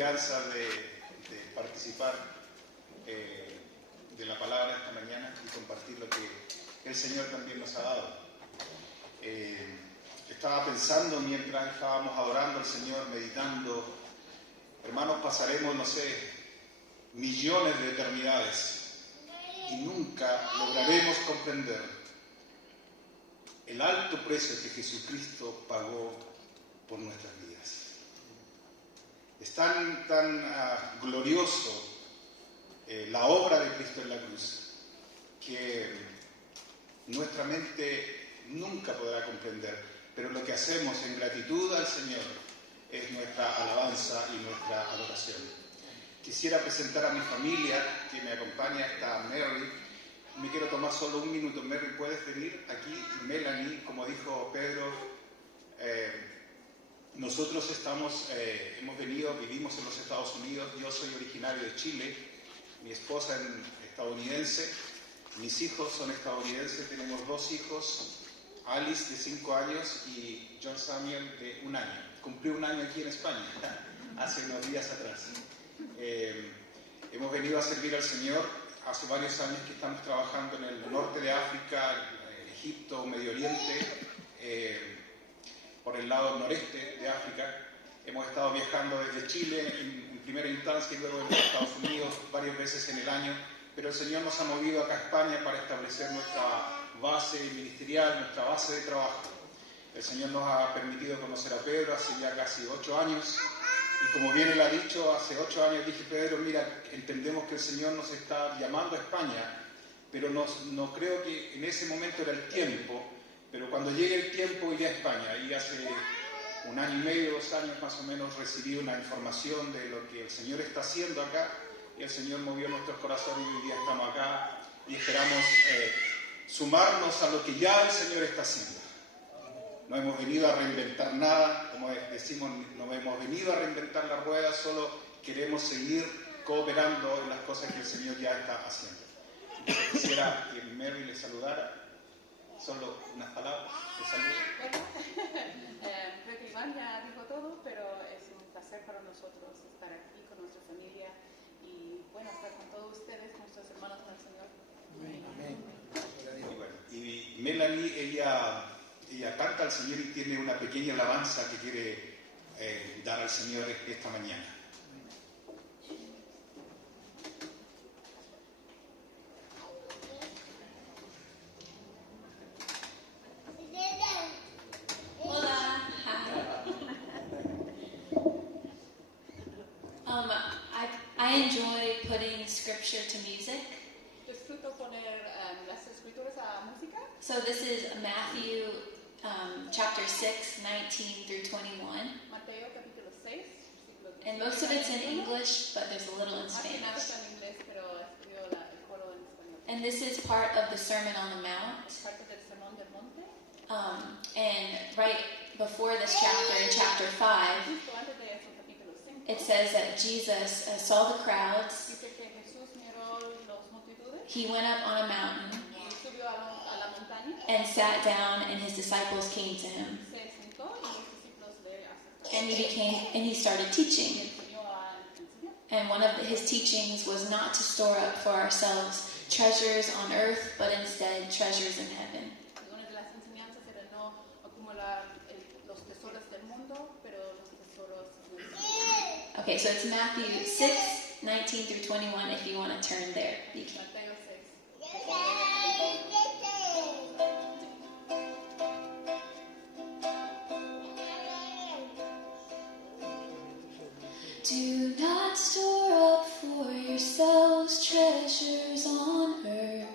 confianza de participar de la palabra esta mañana y compartir lo que el Señor también nos ha dado. Estaba pensando mientras estábamos adorando al Señor, meditando, hermanos, pasaremos, no sé, millones de eternidades y nunca lograremos comprender el alto precio que Jesucristo pagó por nuestras vidas. Es tan glorioso la obra de Cristo en la cruz que nuestra mente nunca podrá comprender, pero lo que hacemos en gratitud al Señor es nuestra alabanza y nuestra adoración. Quisiera presentar a mi familia que me acompaña, está Mary. Me quiero tomar solo un minuto. Mary, ¿puedes venir aquí? Melanie, como dijo Pedro, nosotros hemos venido, vivimos en los Estados Unidos. Yo soy originario de Chile, mi esposa es estadounidense, mis hijos son estadounidenses, tenemos 2 hijos, Alice de 5 años y John Samuel de 1 año. Cumplió 1 año aquí en España, hace unos días atrás. Hemos venido a servir al Señor. Hace varios años que estamos trabajando en el norte de África, Egipto, Medio Oriente, por el lado noreste de África. Hemos estado viajando desde Chile en primera instancia y luego en Estados Unidos varias veces en el año, pero el Señor nos ha movido acá a España para establecer nuestra base ministerial, nuestra base de trabajo. El Señor nos ha permitido conocer a Pedro hace ya casi 8 años. Y como bien él ha dicho, hace 8 años dije, Pedro, mira, entendemos que el Señor nos está llamando a España, pero no creo que en ese momento era el tiempo, pero cuando llegue el tiempo iré a España. Y hace 1 año y medio, 2 años más o menos, recibí una información de lo que el Señor está haciendo acá, y el Señor movió nuestros corazones y hoy día estamos acá y esperamos sumarnos a lo que ya el Señor está haciendo. No hemos venido a reinventar nada, como decimos, no hemos venido a reinventar la rueda, solo queremos seguir cooperando en las cosas que el Señor ya está haciendo. Entonces, quisiera que Mary le saludara, solo unas palabras de saludo. Creo que Iván ya dijo todo, pero es un placer para nosotros estar aquí con nuestra familia y bueno, estar con todos ustedes, nuestros hermanos en el Señor. Amén. Y Melanie, ella canta al Señor y tiene una pequeña alabanza que quiere dar al Señor esta mañana. Hola. I enjoy putting scripture to music. Disfruto poner las escrituras a música. So this is Matthew chapter 6, 19 through 21. Mateo capítulo 6, versículo 19. And most of it's in English, but there's a little in Más que nada Spanish. está en inglés, pero escribió el coro en español. And this is part of the Sermon on the Mount. Es parte del Sermón del Monte. And right before this chapter, in chapter 5, Justo antes de eso, capítulo 5, it says that Jesus saw the crowds. dice que Jesús miró las multitudes He went up on a mountain y subió a la montaña, and sat down, and his disciples came to him. se sentó y los discípulos le acercaron. And he started teaching. Enseñó a enseñar. And one of his teachings was not to store up for ourselves treasures on earth, but instead treasures in heaven. Y una de las enseñanzas era no acumular los tesoros del mundo, pero los tesoros en el cielo. Okay, so it's Matthew 6, 19 through 21, if you want to turn there. You can. Mateo 6. Do not store up for yourselves treasures on earth,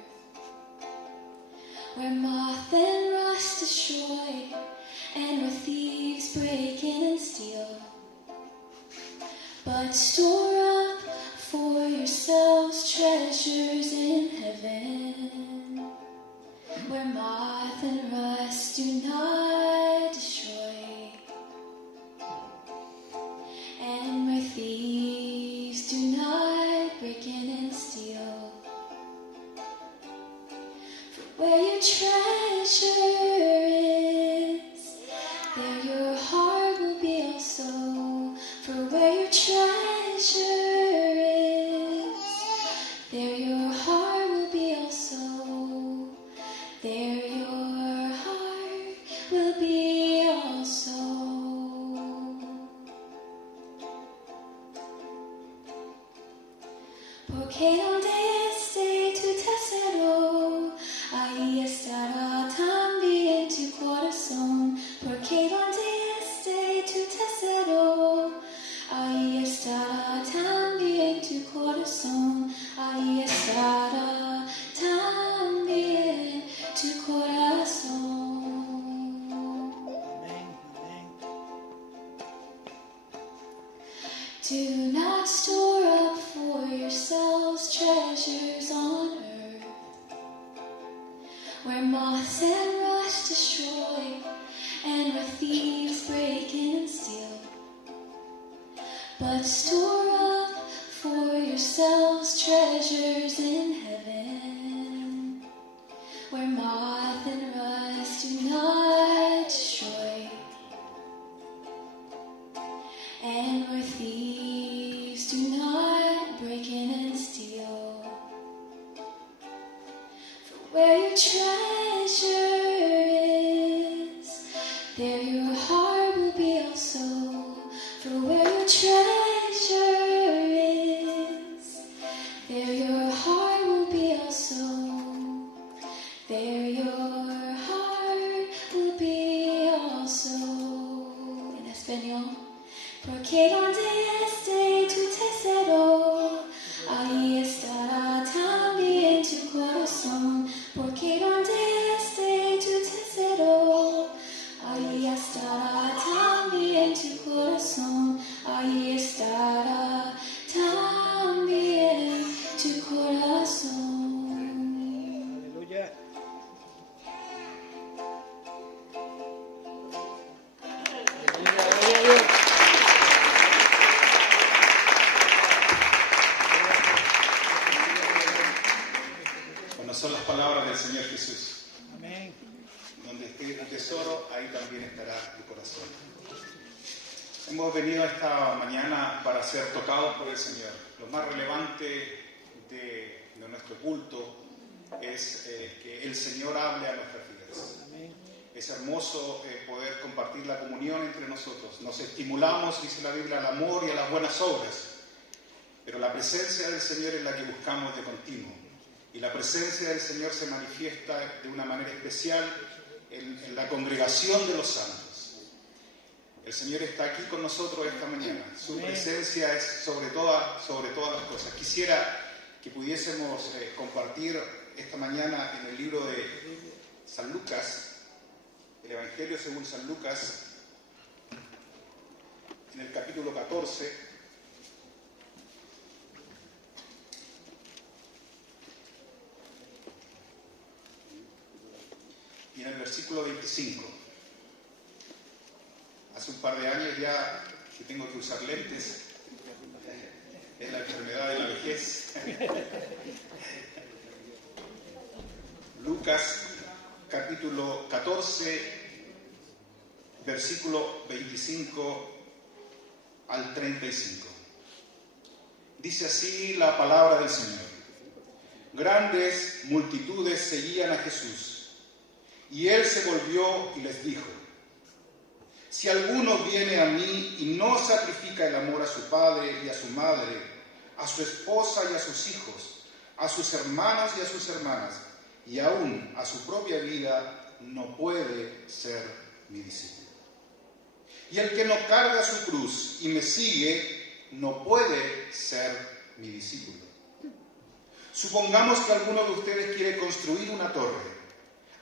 where moth and rust destroy, and where thieves break in and steal. But store up for yourselves treasures in heaven, where moth and rust do not destroy, and where thieves do not break in and steal. For where your treasure is, there your heart will be also. For where your treasure porque donde esté tu tesoro, ahí estará también tu corazón. Porque donde esté tu tesoro, ahí estará también tu corazón. Ahí estará también tu corazón. Do not store up for yourselves treasures on earth, where moths and rust destroy, and where thieves break in and steal. But store up for yourselves treasures in heaven, where moth and rust do not destroy, and where thieves do not break in and steal. For where your treasure is, there your heart will be also. For where your treasure is, there your heart will be also. There your heart will be also. En español. Porque donde esté tu tesoro, ahí estará también tu corazón. Porque donde esté tu tesoro, ahí estará también tu corazón. Ahí estará también tu corazón. Aleluya. Bueno, son las palabras del Señor Jesús. Amén. Donde esté tu tesoro, ahí también estará tu corazón. Hemos venido esta mañana para ser tocados por el Señor. Lo más relevante de nuestro culto es que el Señor hable a nuestras vidas. Amén. Es hermoso poder compartir la comunión entre nosotros. Nos estimulamos, dice la Biblia, al amor y a las buenas obras. Pero la presencia del Señor es la que buscamos de continuo. Y la presencia del Señor se manifiesta de una manera especial en la congregación de los santos. El Señor está aquí con nosotros esta mañana. Su presencia es sobre todas las cosas. Quisiera que pudiésemos compartir esta mañana en el libro de San Lucas, el Evangelio según San Lucas, en el capítulo 14. Y en el versículo 25. Hace un par de años ya que tengo que usar lentes. Es la enfermedad de la vejez. Lucas capítulo 14, versículo 25 al 35. Dice así la palabra del Señor. Grandes multitudes seguían a Jesús. Y él se volvió y les dijo: si alguno viene a mí y no sacrifica el amor a su padre y a su madre, a su esposa y a sus hijos, a sus hermanos y a sus hermanas, y aún a su propia vida, no puede ser mi discípulo. Y el que no carga su cruz y me sigue, no puede ser mi discípulo. Supongamos que alguno de ustedes quiere construir una torre.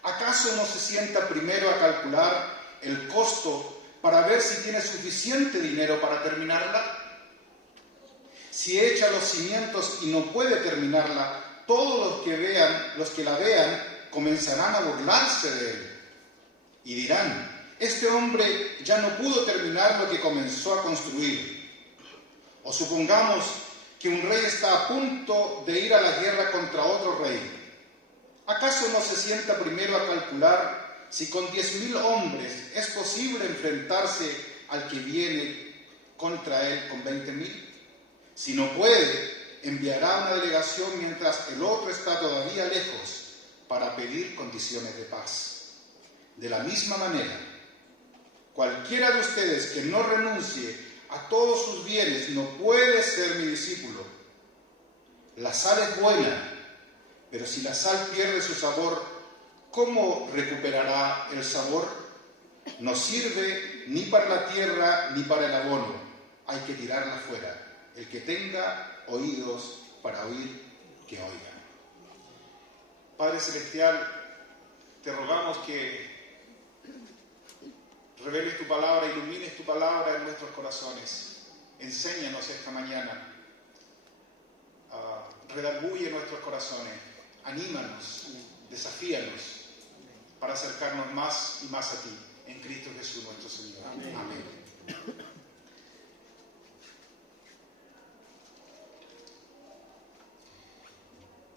¿Acaso no se sienta primero a calcular el costo para ver si tiene suficiente dinero para terminarla? Si echa los cimientos y no puede terminarla, todos los que la vean comenzarán a burlarse de él y dirán: este hombre ya no pudo terminar lo que comenzó a construir. O supongamos que un rey está a punto de ir a la guerra contra otro rey. ¿Acaso no se sienta primero a calcular si con 10,000 hombres es posible enfrentarse al que viene contra él con 20,000? Si no puede, enviará una delegación mientras el otro está todavía lejos para pedir condiciones de paz. De la misma manera, cualquiera de ustedes que no renuncie a todos sus bienes no puede ser mi discípulo. La sal es buena, pero si la sal pierde su sabor, ¿cómo recuperará el sabor? No sirve ni para la tierra ni para el abono. Hay que tirarla fuera. El que tenga oídos para oír, que oiga. Padre Celestial, te rogamos que reveles tu palabra, ilumines tu palabra en nuestros corazones. Enséñanos esta mañana. Redarguye nuestros corazones. Anímanos, desafíanos para acercarnos más y más a ti. En Cristo Jesús nuestro Señor. Amén. Amén.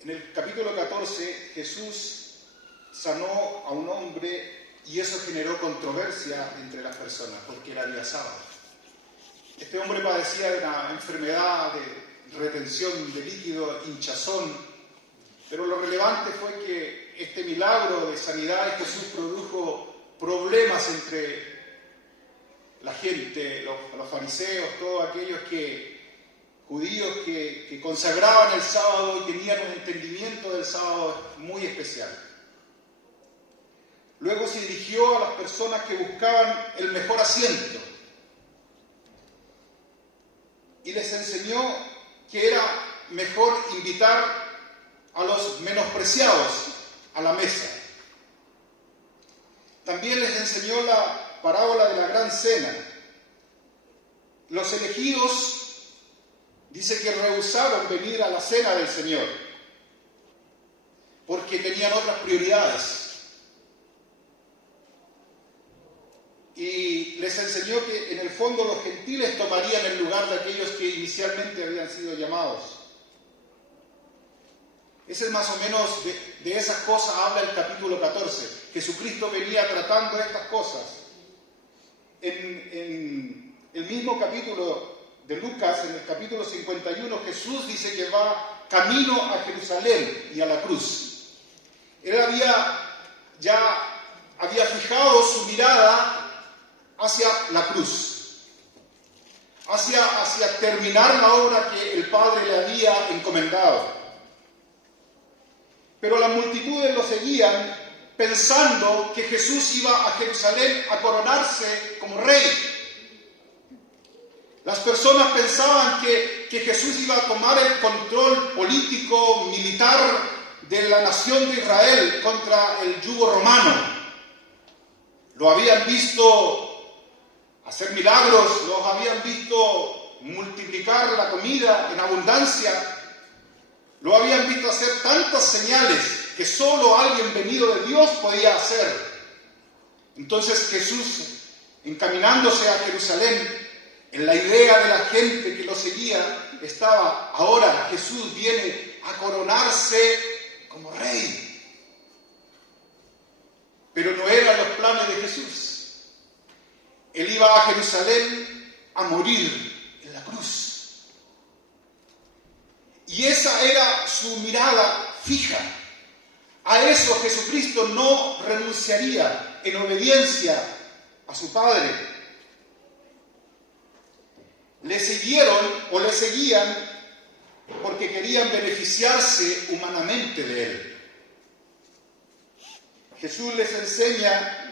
En el capítulo 14, Jesús sanó a un hombre y eso generó controversia entre las personas porque era día sábado. Este hombre padecía de una enfermedad de retención de líquido, hinchazón, pero lo relevante fue que este milagro de sanidad de Jesús produjo problemas entre la gente, los fariseos, todos aquellos judíos que consagraban el sábado y tenían un entendimiento del sábado muy especial. Luego se dirigió a las personas que buscaban el mejor asiento y les enseñó que era mejor invitar a los menospreciados a la mesa. También les enseñó la parábola de la gran cena. Los elegidos dice que rehusaron venir a la cena del Señor porque tenían otras prioridades. Y les enseñó que en el fondo los gentiles tomarían el lugar de aquellos que inicialmente habían sido llamados. Ese es más o menos de esas cosas habla el capítulo 14. Jesucristo venía tratando estas cosas. En el mismo capítulo de Lucas, en el capítulo 51, Jesús dice que va camino a Jerusalén y a la cruz. Él había fijado su mirada hacia la cruz, hacia terminar la obra que el Padre le había encomendado. Pero las multitudes lo seguían pensando que Jesús iba a Jerusalén a coronarse como rey. Las personas pensaban que Jesús iba a tomar el control político, militar de la nación de Israel contra el yugo romano. Lo habían visto hacer milagros, los habían visto multiplicar la comida en abundancia, lo habían visto hacer tantas señales que solo alguien venido de Dios podía hacer. Entonces Jesús, encaminándose a Jerusalén, en la idea de la gente que lo seguía, estaba, ahora Jesús viene a coronarse como rey. Pero no eran los planes de Jesús. Él iba a Jerusalén a morir en la cruz. Y esa era su mirada fija. A eso Jesucristo no renunciaría en obediencia a su Padre. Le siguieron o le seguían porque querían beneficiarse humanamente de Él. Jesús les enseña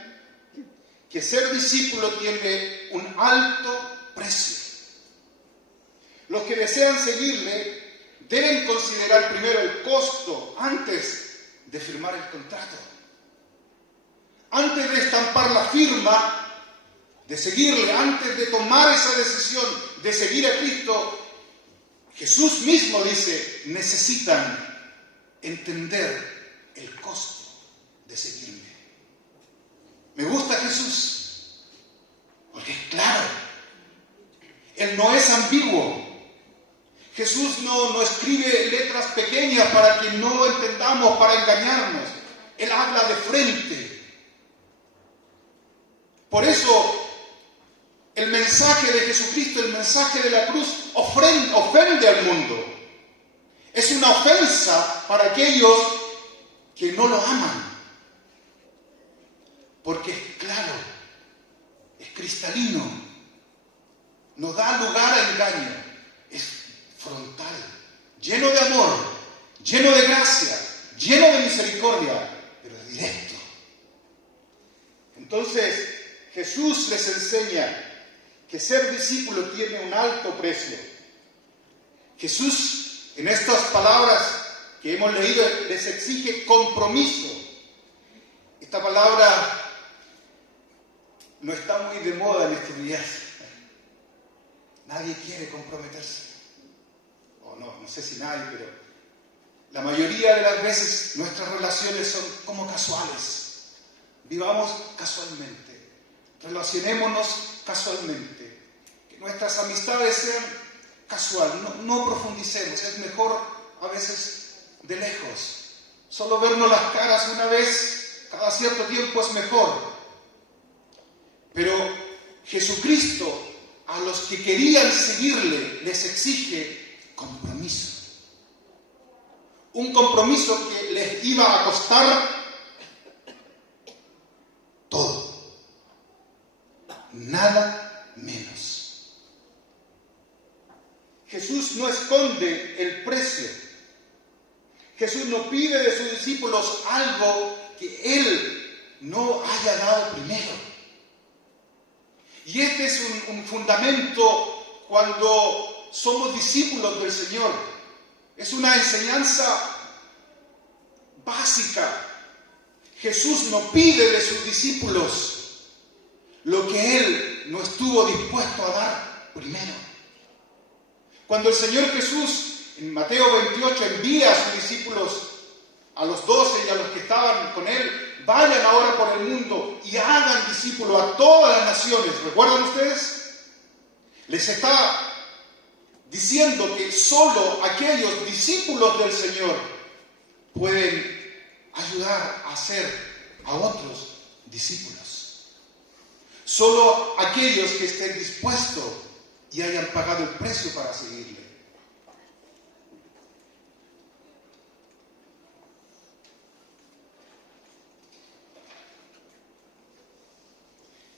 que ser discípulo tiene un alto precio. Los que desean seguirle deben considerar primero el costo antes de firmar el contrato. Antes de estampar la firma, de seguirle, antes de tomar esa decisión de seguir a Cristo, Jesús mismo dice, necesitan entender el costo de seguirme. Me gusta Jesús, porque es claro, Él no es ambiguo. Jesús no escribe letras pequeñas para que no entendamos, para engañarnos. Él habla de frente. Por eso, el mensaje de Jesucristo, el mensaje de la cruz, ofende al mundo. Es una ofensa para aquellos que no lo aman. Porque es claro, es cristalino, no da lugar a engaño, es frontal, lleno de amor, lleno de gracia, lleno de misericordia, pero directo. Entonces, Jesús les enseña que ser discípulo tiene un alto precio. Jesús, en estas palabras que hemos leído, les exige compromiso. Esta palabra no está muy de moda en estos días. Nadie quiere comprometerse. O no sé si nadie, pero la mayoría de las veces nuestras relaciones son como casuales. Vivamos casualmente. Relacionémonos casualmente. Que nuestras amistades sean casual. No profundicemos. Es mejor a veces de lejos. Solo vernos las caras una vez cada cierto tiempo es mejor. Pero Jesucristo, a los que querían seguirle, les exige compromiso. Un compromiso que les iba a costar todo. Nada menos. Jesús no esconde el precio. Jesús no pide de sus discípulos algo que Él no haya dado primero. Y este es un fundamento cuando somos discípulos del Señor. Es una enseñanza básica. Jesús no pide de sus discípulos lo que Él no estuvo dispuesto a dar primero. Cuando el Señor Jesús en Mateo 28 envía a sus discípulos, a los 12 y a los que estaban con Él, vayan ahora por el mundo y hagan discípulos a todas las naciones. ¿Recuerdan ustedes? Les está diciendo que solo aquellos discípulos del Señor pueden ayudar a hacer a otros discípulos. Solo aquellos que estén dispuestos y hayan pagado el precio para seguirle.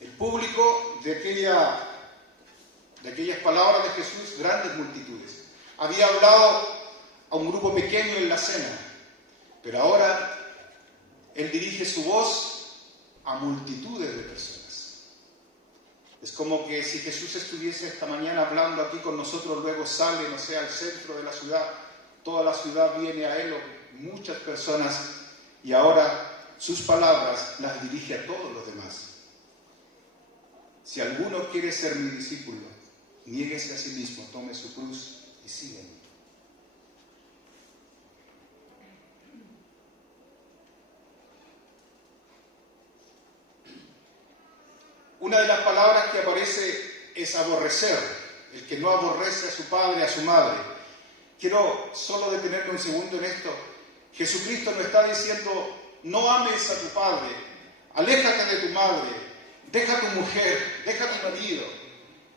El público de aquellas palabras de Jesús, grandes multitudes. Había hablado a un grupo pequeño en la cena, pero ahora Él dirige su voz a multitudes de personas. Es como que si Jesús estuviese esta mañana hablando aquí con nosotros, luego sale, no sé, al centro de la ciudad, toda la ciudad viene a Él, o muchas personas, y ahora sus palabras las dirige a todos los demás. Si alguno quiere ser mi discípulo, niéguese a sí mismo, tome su cruz y sígueme. Una de las palabras que aparece es aborrecer, el que no aborrece a su padre, a su madre. Quiero solo detenerme un segundo en esto. Jesucristo no está diciendo, no ames a tu padre, aléjate de tu madre, deja a tu mujer, deja a tu marido.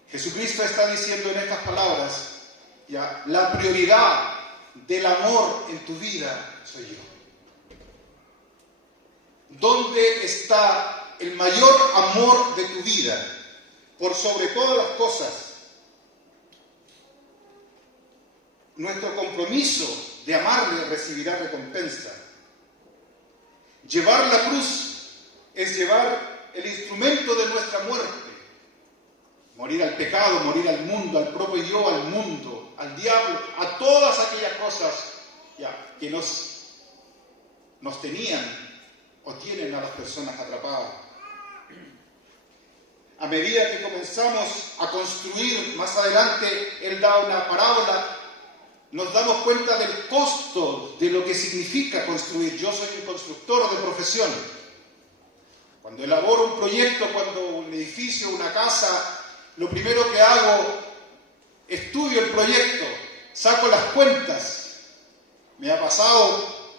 Jesucristo está diciendo en estas palabras, ya, la prioridad del amor en tu vida soy yo. ¿Dónde está el mayor amor de tu vida? Por sobre todas las cosas, nuestro compromiso de amarle recibirá recompensa. Llevar la cruz es llevar el instrumento de nuestra muerte. Morir al pecado, morir al mundo, al propio yo, al mundo, al diablo, a todas aquellas cosas que nos tenían o tienen a las personas atrapadas. A medida que comenzamos a construir, más adelante Él da una parábola, nos damos cuenta del costo de lo que significa construir. Yo soy un constructor de profesión. Cuando elaboro un proyecto, cuando un edificio, una casa, lo primero que hago, estudio el proyecto, saco las cuentas. Me ha pasado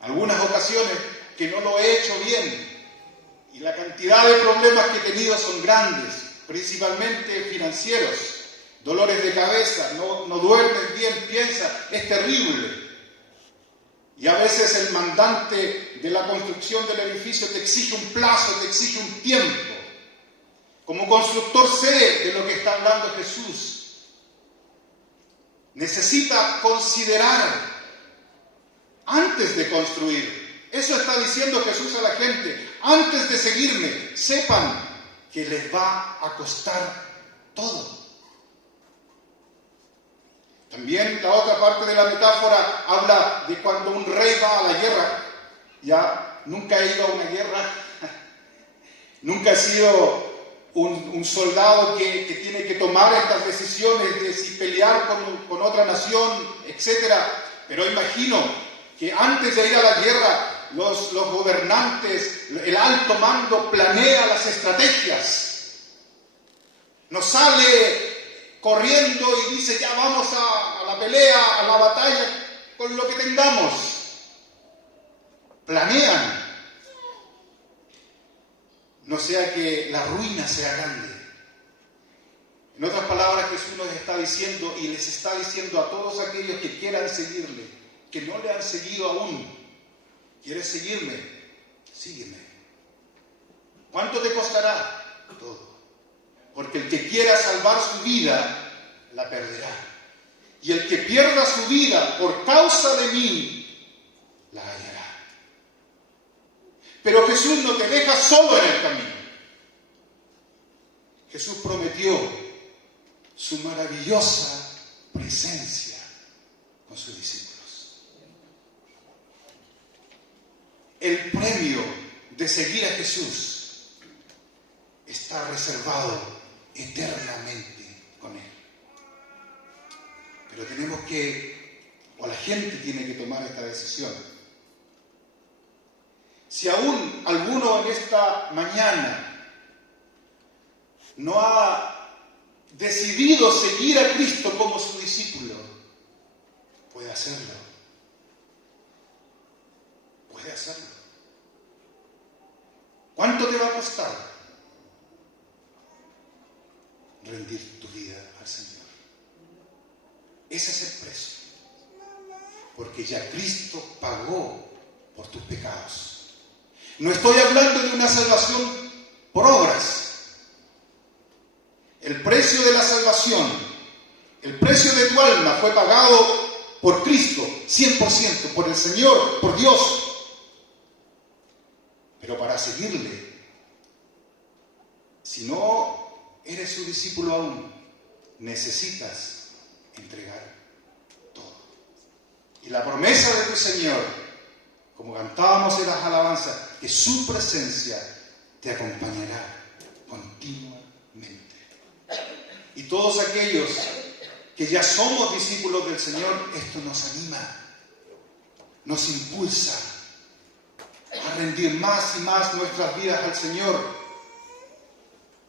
algunas ocasiones que no lo he hecho bien y la cantidad de problemas que he tenido son grandes, principalmente financieros, dolores de cabeza, no duermes bien, piensas, es terrible. Y a veces el mandante de la construcción del edificio te exige un plazo, te exige un tiempo. Como constructor sé de lo que está hablando Jesús. necesita considerar antes de construir. Eso está diciendo Jesús a la gente. Antes de seguirme, sepan que les va a costar todo. También la otra parte de la metáfora habla de cuando un rey va a la guerra. Ya nunca he ido a una guerra, nunca he sido un soldado que tiene que tomar estas decisiones de si pelear con otra nación, etc. Pero imagino que antes de ir a la guerra, los gobernantes, el alto mando planea las estrategias. No sale corriendo y dice ya vamos a la pelea, a la batalla, con lo que tengamos. Planean. No sea que la ruina sea grande. En otras palabras, Jesús nos está diciendo y les está diciendo a todos aquellos que quieran seguirle, que no le han seguido aún. ¿Quieres seguirme? Sígueme. ¿Cuánto te costará? Todo. Porque el que quiera salvar su vida, la perderá. Y el que pierda su vida por causa de mí, la hallará. Pero Jesús no te deja solo en el camino. Jesús prometió su maravillosa presencia con sus discípulos. El premio de seguir a Jesús está reservado eternamente con Él. Pero tenemos que, o la gente tiene que tomar esta decisión. Si aún alguno en esta mañana no ha decidido seguir a Cristo como su discípulo, puede hacerlo. Puede hacerlo. ¿Cuánto te va a costar rendir tu vida al Señor? Ese es el precio. Porque ya Cristo pagó por tus pecados. No estoy hablando de una salvación por obras. El precio de la salvación, el precio de tu alma fue pagado por Cristo, 100%, por el Señor, por Dios. Pero para seguirle, si no eres su discípulo aún, necesitas entregar todo. Y la promesa de tu Señor, como cantábamos en las alabanzas, que su presencia te acompañará continuamente. Y todos aquellos que ya somos discípulos del Señor, esto nos anima, nos impulsa a rendir más y más nuestras vidas al Señor,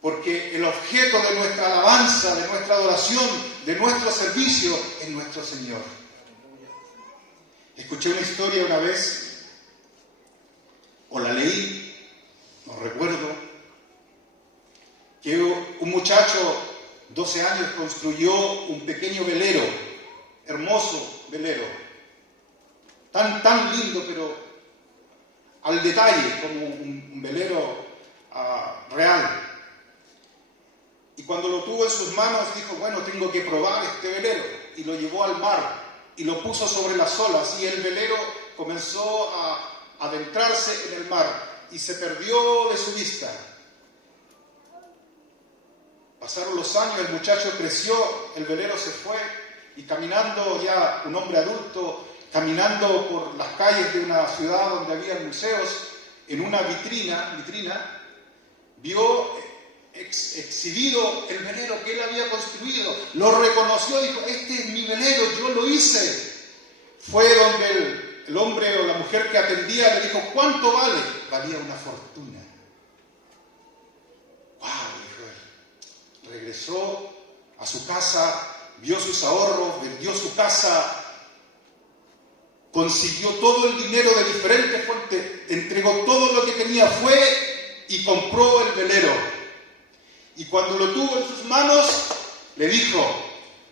porque el objeto de nuestra alabanza, de nuestra adoración, de nuestro servicio es nuestro Señor. Escuché una historia una vez, o la leí, no recuerdo, que un muchacho, 12 años, construyó un pequeño velero, hermoso velero, tan lindo, pero al detalle, como un velero real. Y cuando lo tuvo en sus manos, dijo, bueno, tengo que probar este velero, y lo llevó al mar, y lo puso sobre las olas, y el velero comenzó a adentrarse en el mar y se perdió de su vista. Pasaron los años, el muchacho creció, el velero se fue y caminando, ya un hombre adulto, caminando por las calles de una ciudad donde había museos, en una vitrina vio exhibido el velero que él había construido, lo reconoció, dijo, este es mi velero, yo lo hice. Fue donde el hombre o la mujer que atendía le dijo, ¿cuánto vale? Valía una fortuna. ¡Wow! Dijo él. Regresó a su casa, vio sus ahorros, vendió su casa, consiguió todo el dinero de diferentes fuentes, entregó todo lo que tenía, fue y compró el velero. Y cuando lo tuvo en sus manos, le dijo,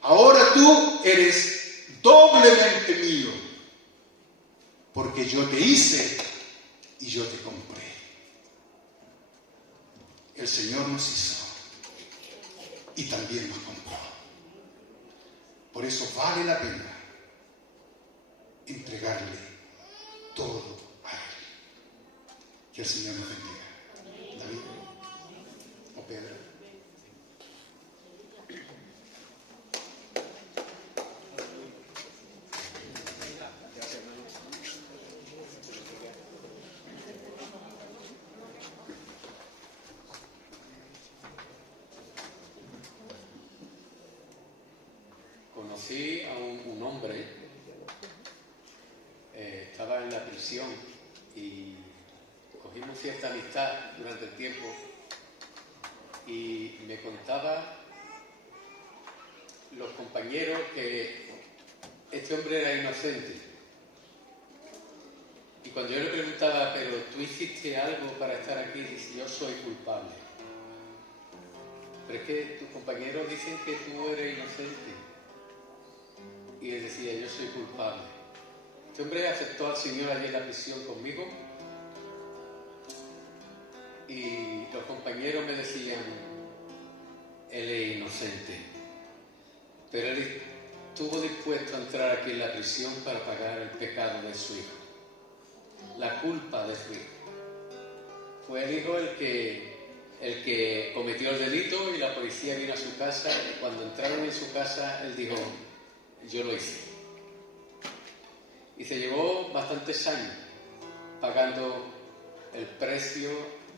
ahora tú eres doblemente mío, porque yo te hice y yo te compré. El Señor nos hizo y también nos compró. Por eso vale la pena entregarle todo a Él. Que el Señor nos bendiga. David o Pedro. Conocí a un hombre, estaba en la prisión y cogimos cierta amistad durante el tiempo y me contaba los compañeros que este hombre era inocente. Y cuando yo le preguntaba, ¿pero tú hiciste algo para estar aquí? Dice, yo soy culpable. Pero es que tus compañeros dicen que tú eres inocente. Y él decía, yo soy culpable. Este hombre aceptó al Señor allí en la prisión conmigo y los compañeros me decían, él es inocente, pero él estuvo dispuesto a entrar aquí en la prisión para pagar el pecado de su hijo, la culpa de su hijo. Fue el hijo el que cometió el delito y la policía vino a su casa y cuando entraron en su casa él dijo, yo lo hice. Y se llevó bastantes años pagando el precio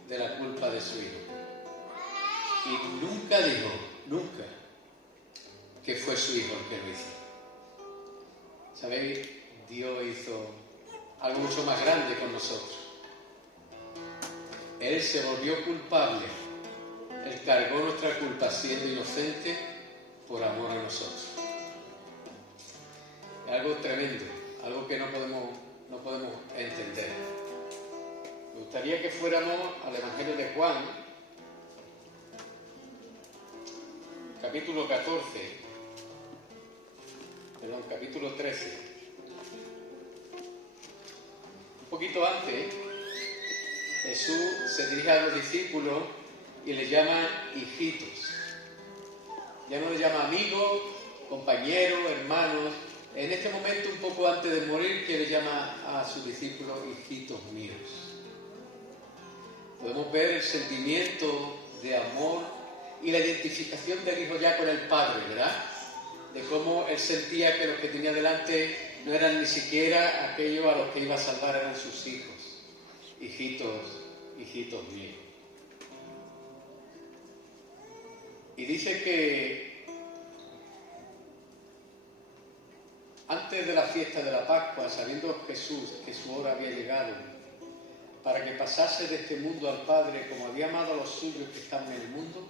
de la culpa de su hijo. Y nunca dijo, nunca, que fue su hijo el que lo hizo. ¿Sabéis? Dios hizo algo mucho más grande con nosotros. Él se volvió culpable. Él cargó nuestra culpa siendo inocente por amor a nosotros. Es algo tremendo, algo que no podemos entender. Me gustaría que fuéramos al Evangelio de Juan, capítulo 13. Un poquito antes, Jesús se dirige a los discípulos y les llama hijitos. Ya no les llama amigos, compañeros, hermanos. En este momento, un poco antes de morir, que le llama a sus discípulos hijitos míos. Podemos ver el sentimiento de amor y la identificación del hijo ya con el padre, ¿verdad? De cómo él sentía que los que tenía delante no eran ni siquiera aquellos a los que iba a salvar, eran sus hijos. Hijitos míos. Y dice que antes de la fiesta de la Pascua, sabiendo Jesús que su hora había llegado, para que pasase de este mundo al Padre, como había amado a los suyos que estaban en el mundo,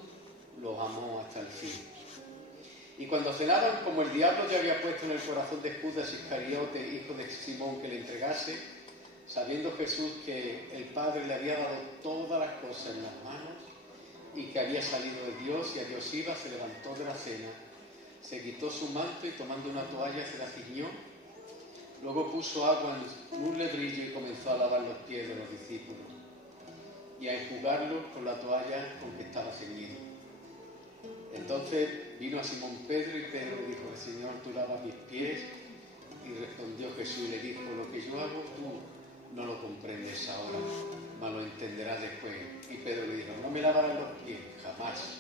los amó hasta el fin. Y cuando cenaban, como el diablo ya había puesto en el corazón de Judas Iscariote, hijo de Simón, que le entregase, sabiendo Jesús que el Padre le había dado todas las cosas en las manos y que había salido de Dios y a Dios iba, se levantó de la cena, se quitó su manto y tomando una toalla se la ciñó, luego puso agua en un lebrillo y comenzó a lavar los pies de los discípulos y a enjugarlos con la toalla con que estaba ceñido. Entonces vino a Simón Pedro y Pedro le dijo, Señor, tú lavas mis pies. Y respondió Jesús y le dijo, lo que yo hago tú no lo comprendes ahora, mas lo entenderás después. Y Pedro le dijo, no me lavarás los pies, jamás.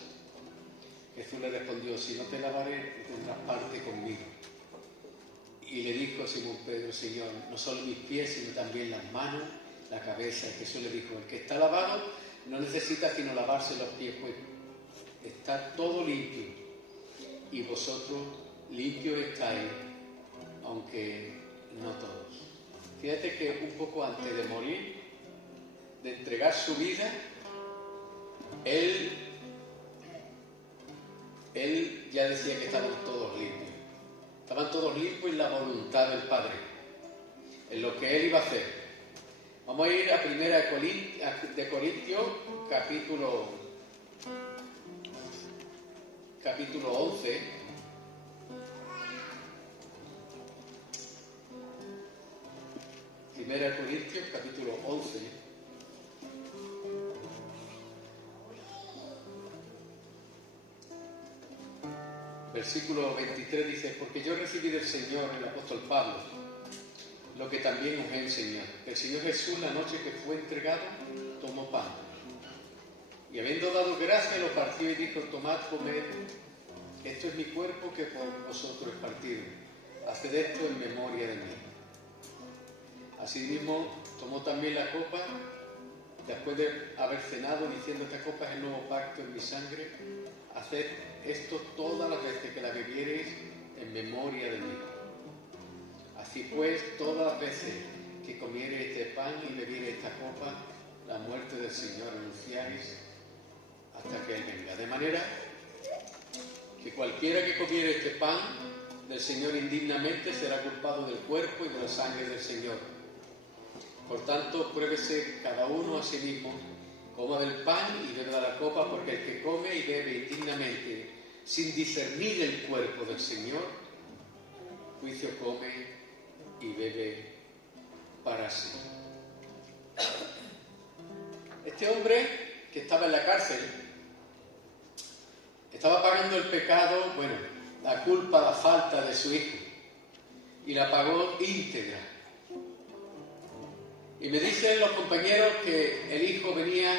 Jesús le respondió, si no te lavaré, tendrás parte conmigo. Y le dijo Simón Pedro, Señor, no solo mis pies, sino también las manos, la cabeza. Y Jesús le dijo, el que está lavado no necesita sino lavarse los pies, pues está todo limpio. Y vosotros limpios estáis, aunque no todos. Fíjate que un poco antes de morir, de entregar su vida, Él ya decía que estaban todos limpios. Estaban todos limpios en la voluntad del Padre, en lo que Él iba a hacer. Vamos a ir a 1 de Corintios, capítulo 11. Primera Corintios, capítulo 11. versículo 23 dice: porque yo recibí del Señor, el apóstol Pablo, lo que también os he enseñado. El Señor Jesús, la noche que fue entregado, tomó pan. Y habiendo dado gracias, lo partió y dijo: tomad, comed, esto es mi cuerpo que por vosotros es partido. Haced esto en memoria de mí. Asimismo, tomó también la copa, después de haber cenado, diciendo: esta copa es el nuevo pacto en mi sangre. Haced esto todas las veces que la bebiereis en memoria de mí. Así pues, todas las veces que comiereis este pan y bebiereis esta copa, la muerte del Señor anunciáis hasta que Él venga. De manera que cualquiera que comiere este pan del Señor indignamente será culpado del cuerpo y de la sangre del Señor. Por tanto, pruébese cada uno a sí mismo, coma del pan y beba de la copa, porque el que come y bebe indignamente, sin discernir el cuerpo del Señor, juicio come y bebe para sí. Este hombre que estaba en la cárcel estaba pagando el pecado, la culpa, la falta de su hijo, y la pagó íntegra. Y me dicen los compañeros que el hijo venía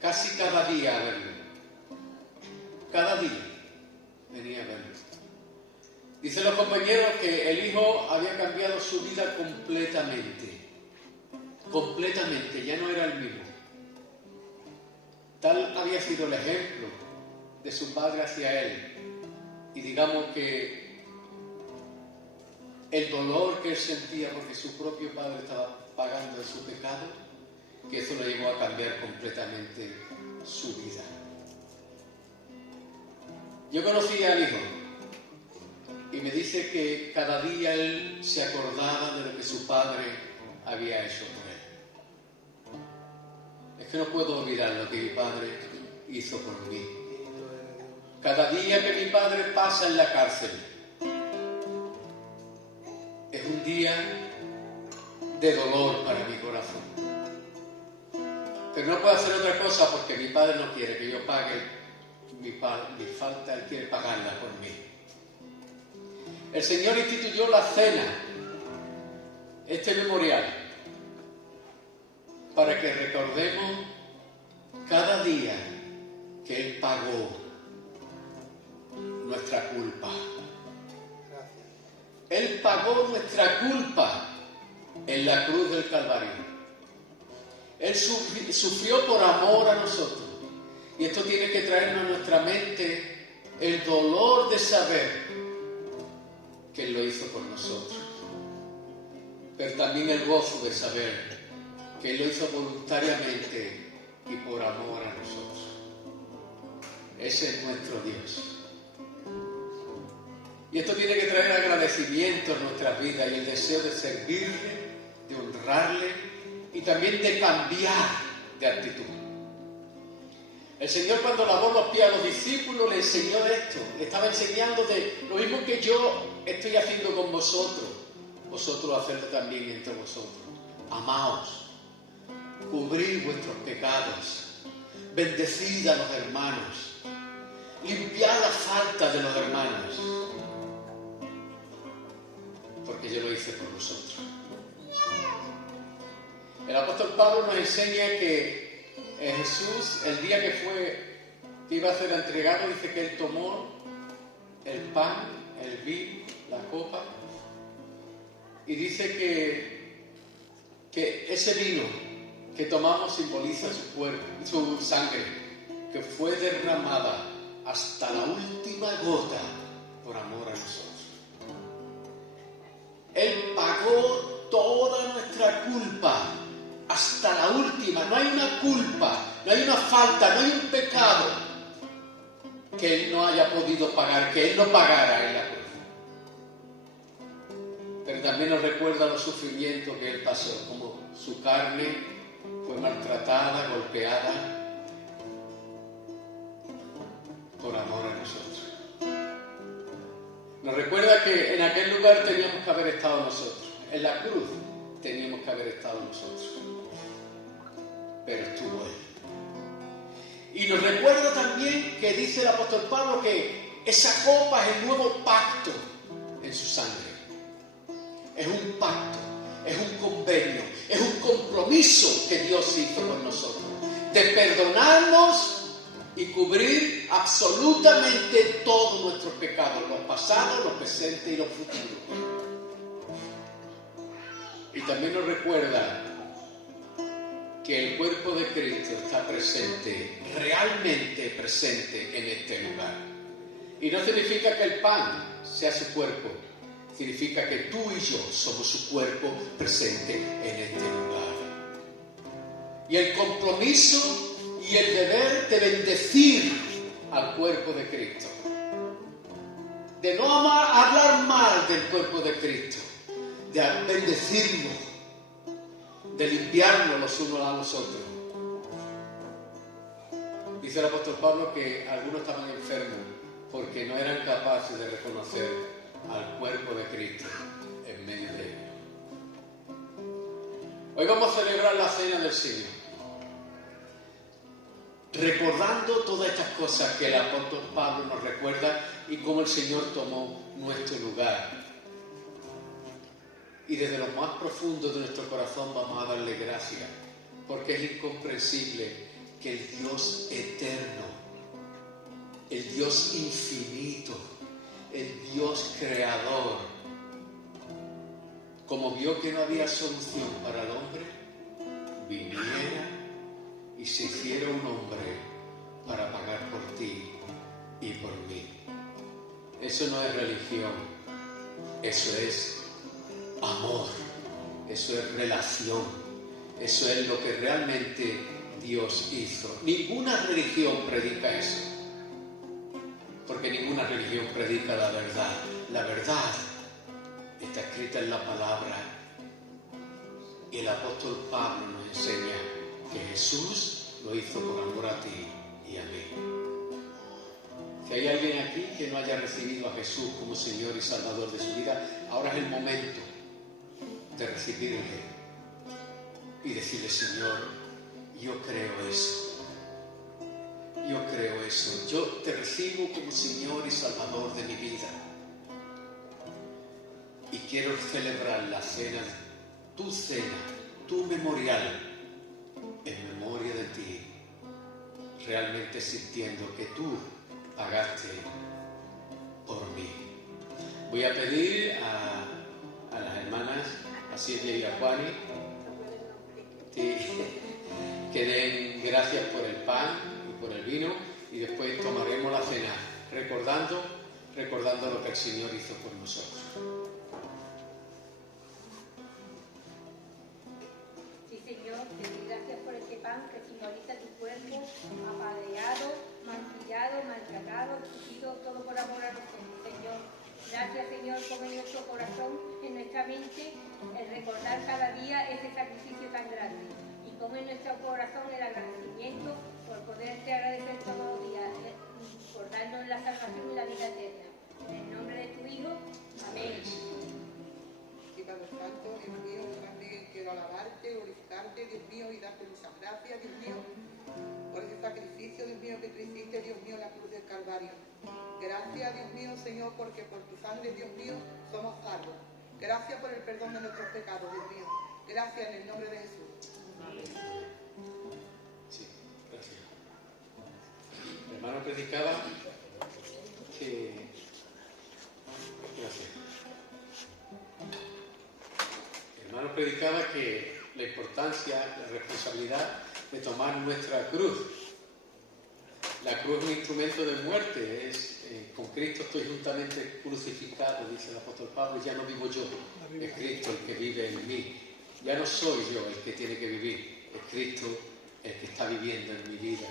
casi cada día a verlo. Cada día venía a verlo. Dicen los compañeros que el hijo había cambiado su vida completamente. Completamente, ya no era el mismo. Tal había sido el ejemplo de su padre hacia él. Y digamos que el dolor que él sentía porque su propio padre estaba pagando de su pecado, que eso lo llevó a cambiar completamente su vida. Yo conocí al hijo y me dice que cada día él se acordaba de lo que su padre había hecho por él. Es que no puedo olvidar lo que mi padre hizo por mí. Cada día que mi padre pasa en la cárcel es un día de dolor para mi corazón. Pero no puedo hacer otra cosa porque mi padre no quiere que yo pague mi falta, él quiere pagarla por mí. El Señor instituyó la cena, este memorial, para que recordemos cada día que Él pagó nuestra culpa. Él pagó nuestra culpa en la cruz del Calvario. Él sufrió por amor a nosotros. Y esto tiene que traernos a nuestra mente el dolor de saber que Él lo hizo por nosotros. Pero también el gozo de saber que Él lo hizo voluntariamente y por amor a nosotros. Ese es nuestro Dios. Y esto tiene que traer agradecimiento en nuestras vidas y el deseo de servirle, de honrarle y también de cambiar de actitud. El Señor, cuando lavó los pies a los discípulos, le enseñó esto. Le estaba enseñando de lo mismo que yo estoy haciendo con vosotros. Vosotros hacedlo también entre vosotros. Amaos, cubrid vuestros pecados, bendecid a los hermanos, limpiad la falta de los hermanos, porque yo lo hice por vosotros. El apóstol Pablo nos enseña que Jesús, el día que iba a ser entregado, dice que Él tomó el pan, el vino, la copa, y dice que ese vino que tomamos simboliza su cuerpo, su sangre, que fue derramada hasta la última gota por amor a nosotros. Él pagó toda nuestra culpa hasta la última. No hay una culpa, no hay una falta, no hay un pecado que Él no haya podido pagar, que Él no pagara en la cruz. Pero también nos recuerda los sufrimientos que Él pasó, como su carne fue maltratada, golpeada por amor a nosotros. Nos recuerda que en aquel lugar teníamos que haber estado nosotros, en la cruz teníamos que haber estado nosotros, pero estuvo Él. Y nos recuerda también que dice el apóstol Pablo que esa copa es el nuevo pacto en su sangre. Es un pacto, es un convenio, es un compromiso que Dios hizo con nosotros, de perdonarnos y cubrir absolutamente todos nuestros pecados, los pasados, los presentes y los futuros. Y también nos recuerda que el cuerpo de Cristo está presente, realmente presente en este lugar. Y no significa que el pan sea su cuerpo, significa que tú y yo somos su cuerpo presente en este lugar. Y el compromiso y el deber de bendecir al cuerpo de Cristo, de no hablar mal del cuerpo de Cristo, de bendecirlo, de limpiarnos los unos a los otros. Dice el apóstol Pablo que algunos estaban enfermos porque no eran capaces de reconocer al cuerpo de Cristo en medio de ellos. Hoy vamos a celebrar la cena del Señor, recordando todas estas cosas que el apóstol Pablo nos recuerda y cómo el Señor tomó nuestro lugar. Y desde lo más profundo de nuestro corazón vamos a darle gracias, porque es incomprensible que el Dios eterno, el Dios infinito, el Dios creador, como vio que no había solución para el hombre, viniera y se hiciera un hombre para pagar por ti y por mí. Eso no es religión, eso es amor, eso es relación, eso es lo que realmente Dios hizo. Ninguna religión predica eso, porque ninguna religión predica la verdad. La verdad está escrita en la palabra, y el apóstol Pablo nos enseña que Jesús lo hizo por amor a ti y a mí. Si hay alguien aquí que no haya recibido a Jesús como Señor y Salvador de su vida, ahora es el momento de recibirle y decirle: Señor, yo creo eso, yo creo eso, yo te recibo como Señor y Salvador de mi vida, y quiero celebrar la cena, tu memorial, en memoria de ti, realmente sintiendo que tú pagaste por mí. Voy a pedir a las hermanas, a Silvia y a Juani, que den gracias por el pan y por el vino, y después tomaremos la cena recordando lo que el Señor hizo por nosotros. Sí, Señor, te doy gracias por este pan que simboliza tu cuerpo, apedreado, mancillado, maltratado, sufrido, todo por amor a nosotros, Señor. Gracias, Señor, pon en nuestro corazón, en nuestra mente, el recordar cada día ese sacrificio tan grande. Y pon en nuestro corazón el agradecimiento por poderte agradecer todos los días, por darnos la salvación y la vida eterna. En el nombre de tu Hijo, amén. Y Padre Santo, Dios mío, yo también quiero alabarte, glorificarte, Dios mío, y darte muchas gracias, Dios mío, por ese sacrificio, Dios mío, que tú hiciste, Dios mío, en la cruz del Calvario. Gracias, Dios mío, Señor, porque por tu sangre, Dios mío, somos salvos. Gracias por el perdón de nuestros pecados, Dios mío. Gracias en el nombre de Jesús. Amén. Sí, gracias. El hermano predicaba que... Gracias. El hermano predicaba que la importancia, la responsabilidad de tomar nuestra cruz. La cruz es un instrumento de muerte, con Cristo estoy juntamente crucificado, dice el apóstol Pablo, ya no vivo yo, es Cristo el que vive en mí. Ya no soy yo el que tiene que vivir, es Cristo el que está viviendo en mi vida.